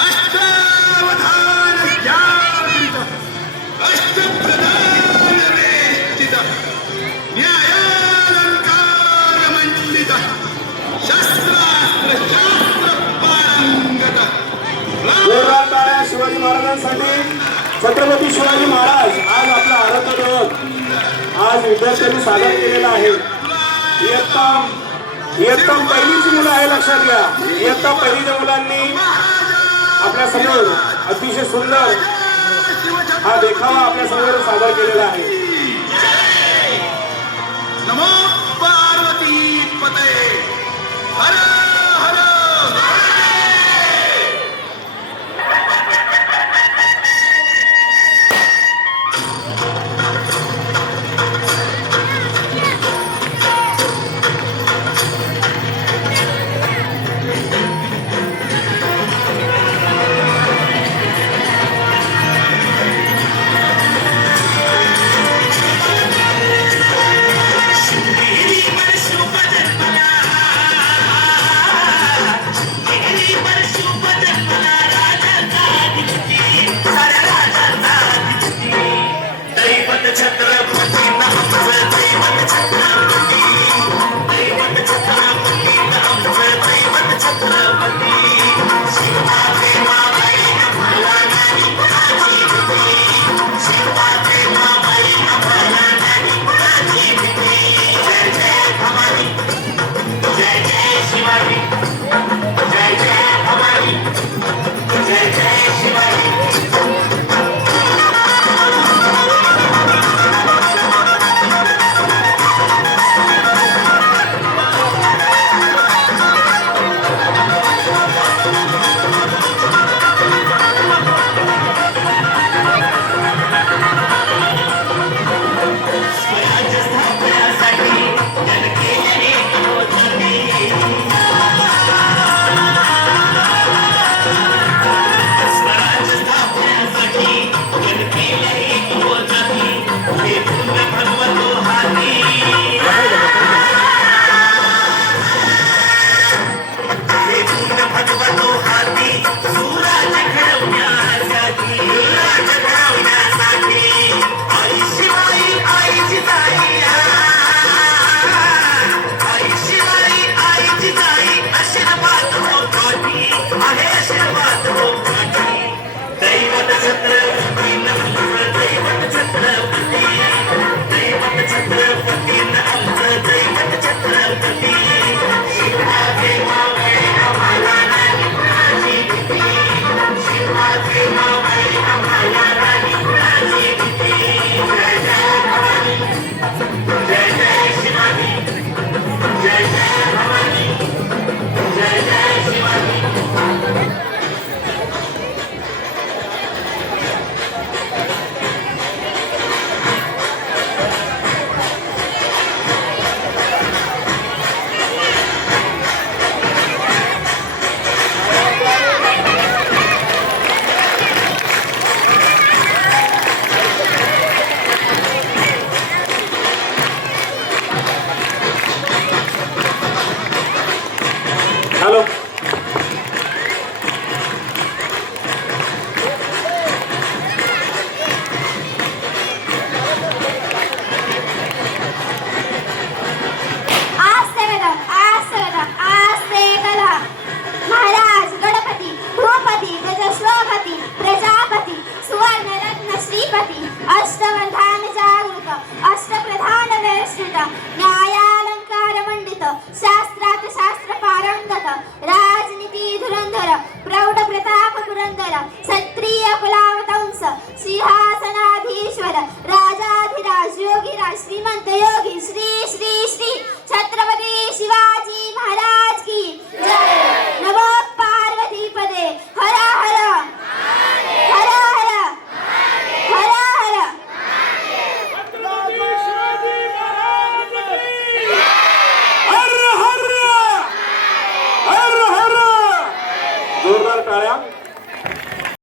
अष्टावधान जागृत अष्टप्रधान वेष्टित न्यायालंकार मंडित शस्त्रास्त्र शास्त्र पारंगत. जोरदार टाळ्या शिवाजी महाराजांसाठी. छत्रपती शिवाजी महाराज आज आपला आराध्य दैवत आज विद्यार्थ्यांनी सादर केलेला आहे. इयत्ता पहिलीची मुलं आहे, लक्षात घ्या. इयत्ता पहिलीच्या मुलांनी आपल्या समोर अतिशय सुंदर हा देखावा आपल्या समोर सादर केलेला आहे. नमो पार्वती पते हर हर. हॅलो. महाराज गणपती भूपती गजश्वपती प्रजापती सुवर्णरत्न श्रीपती अष्टवधान जागृत अष्टप्रधान वेष्टित न्यायालंकार मंडित शास्त्रात शास्त्र पारंगत राजनीती धुरंधर प्रौढ प्रताप पुरंदर क्षत्रिय कुलावतंस सिंहासनाधीश्वर राजाधिराज योगीराज श्रीमंत योगी श्री श्री श्री छत्रपती शिवाजी महाराज की जय. नमो पार्वती पदे हर हर हर हर हर हर. हर हर हर हर. जोरदार टाळ्या.